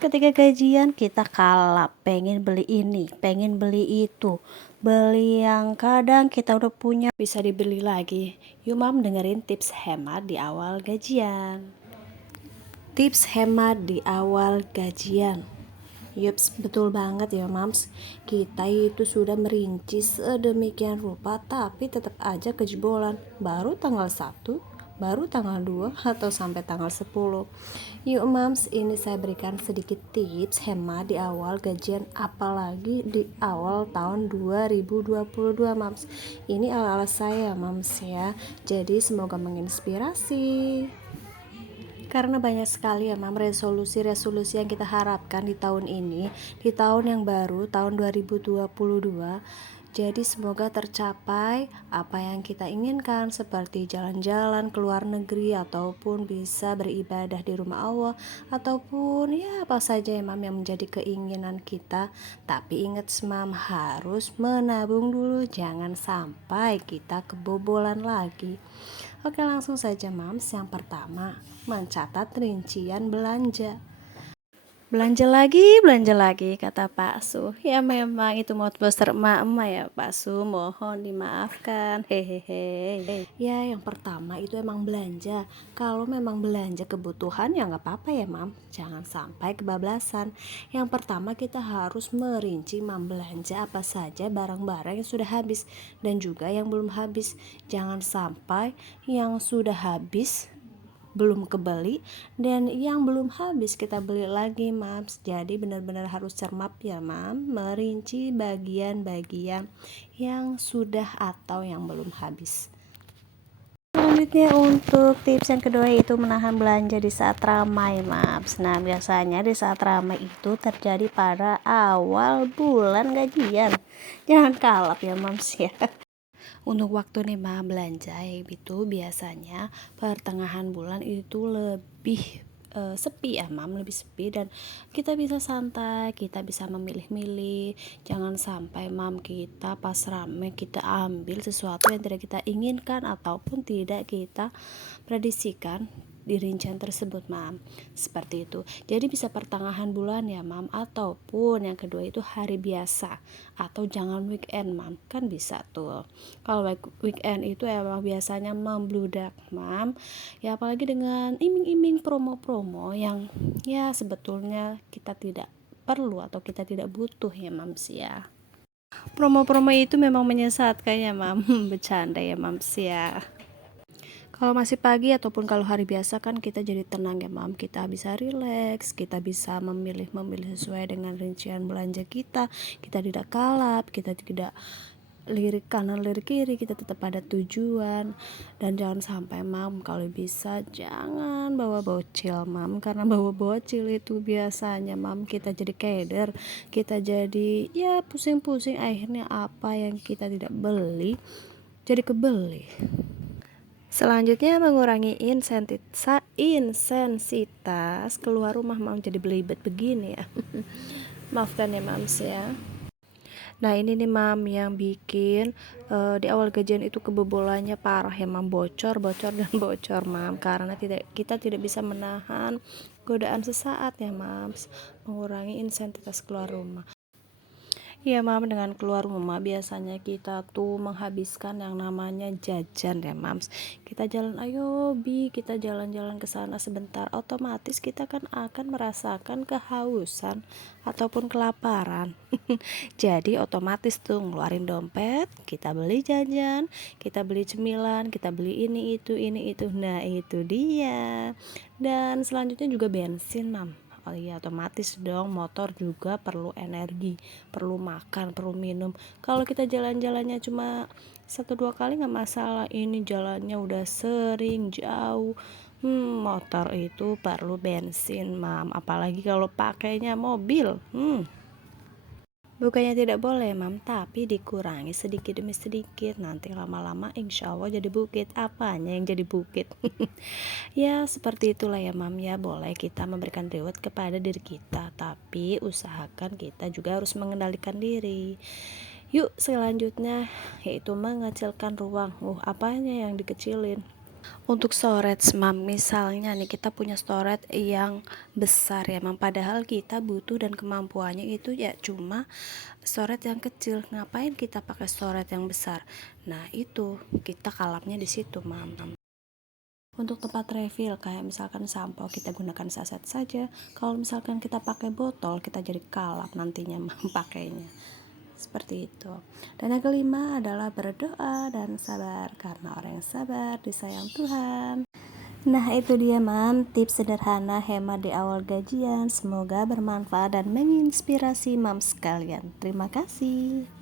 Ketika gajian kita kalap, pengen beli ini, pengen beli itu, beli yang kadang kita udah punya bisa dibeli lagi. Yuk mam, dengerin tips hemat di awal gajian. Tips hemat di awal gajian. Yups, betul banget ya mams. Kita itu sudah merinci sedemikian rupa tapi tetap aja kejebolan. Baru tanggal 1, baru tanggal 2 atau sampai tanggal 10. Yuk mams, ini saya berikan sedikit tips hemat di awal gajian, apalagi di awal tahun 2022 mams. Ini ala-ala saya mams ya. Jadi semoga menginspirasi. Karena banyak sekali ya mam resolusi-resolusi yang kita harapkan di tahun ini, di tahun yang baru, tahun 2022. Jadi semoga tercapai apa yang kita inginkan, seperti jalan-jalan ke luar negeri, ataupun bisa beribadah di rumah Allah, ataupun ya apa saja ya mam yang menjadi keinginan kita. Tapi ingat mam, harus menabung dulu, jangan sampai kita kebobolan lagi. Oke, langsung saja mams. Yang pertama, mencatat rincian belanja. Belanja lagi, kata Pak Su. Ya memang itu mau poster emak-emak ya Pak Su, mohon dimaafkan. Hehehe. Ya yang pertama itu emang belanja. Kalau memang belanja kebutuhan ya nggak apa-apa ya mam, jangan sampai kebablasan. Yang pertama kita harus merinci mam, belanja apa saja barang-barang yang sudah habis dan juga yang belum habis. Jangan sampai yang sudah habis belum kebeli dan yang belum habis kita beli lagi mams. Jadi benar-benar harus cermat ya mam, merinci bagian-bagian yang sudah atau yang belum habis. Selanjutnya untuk tips yang kedua yaitu menahan belanja di saat ramai mams. Nah biasanya di saat ramai itu terjadi pada awal bulan gajian. Jangan kalap ya mams ya. Untuk waktu nih mah belanja itu biasanya pertengahan bulan itu lebih sepi ya mam, lebih sepi dan kita bisa santai, kita bisa memilih-milih. Jangan sampai mam kita pas rame kita ambil sesuatu yang tidak kita inginkan ataupun tidak kita prediksikan di rincian tersebut mam, seperti itu. Jadi bisa pertengahan bulan ya mam, ataupun yang kedua itu hari biasa, atau jangan weekend mam, kan bisa tuh. Kalau weekend itu emang biasanya membludak mam ya, apalagi dengan iming-iming promo-promo yang ya sebetulnya kita tidak perlu atau kita tidak butuh ya mams ya. Promo-promo itu memang menyesatkan ya mam. Bercanda ya mams ya. Kalau masih pagi ataupun kalau hari biasa kan kita jadi tenang ya mam, kita bisa rileks, kita bisa memilih sesuai dengan rincian belanja kita tidak kalap, kita tidak lirik kanan lirik kiri, kita tetap ada tujuan. Dan jangan sampai mam, kalau bisa jangan bawa bocil mam, karena bawa bocil itu biasanya mam kita jadi keder, kita jadi ya pusing-pusing, akhirnya apa yang kita tidak beli jadi kebeli. Selanjutnya mengurangi intensitas keluar rumah mam, jadi belibet begini ya. Maafkan ya mams ya. Nah ini nih mam yang bikin di awal gajian itu kebobolannya parah ya mam, bocor dan bocor mam, karena kita tidak bisa menahan godaan sesaat ya mams. Mengurangi intensitas keluar rumah. Iya mam, dengan keluar rumah biasanya kita tuh menghabiskan yang namanya jajan ya mams. Kita jalan, ayo bi kita jalan-jalan ke sana sebentar, otomatis kita kan akan merasakan kehausan ataupun kelaparan. Jadi otomatis tuh ngeluarin dompet, kita beli jajan, kita beli cemilan, kita beli ini itu. Nah itu dia. Dan selanjutnya juga bensin mam. Oh iya, otomatis dong, motor juga perlu energi, perlu makan, perlu minum. Kalau kita jalan-jalannya cuma 1-2 kali nggak masalah, ini jalannya udah sering jauh, motor itu perlu bensin mam, apalagi kalau pakainya mobil. Bukannya tidak boleh mam, tapi dikurangi sedikit demi sedikit, nanti lama-lama insya Allah jadi bukit. Apanya yang jadi bukit? Ya seperti itulah ya mam ya, boleh kita memberikan reward kepada diri kita, tapi usahakan kita juga harus mengendalikan diri. Yuk selanjutnya yaitu mengecilkan ruang. Apanya yang dikecilin? Untuk storage mam, misalnya nih kita punya storage yang besar ya mam, padahal kita butuh dan kemampuannya itu ya cuma storage yang kecil, ngapain kita pakai storage yang besar? Nah itu kita kalapnya di situ mam. Untuk tempat refill kayak misalkan sampo kita gunakan saset saja, kalau misalkan kita pakai botol kita jadi kalap nantinya pakainya seperti itu. Dan yang kelima adalah berdoa dan sabar, karena orang yang sabar disayang Tuhan. Nah itu dia mam, tips sederhana hemat di awal gajian. Semoga bermanfaat dan menginspirasi mam sekalian. Terima kasih.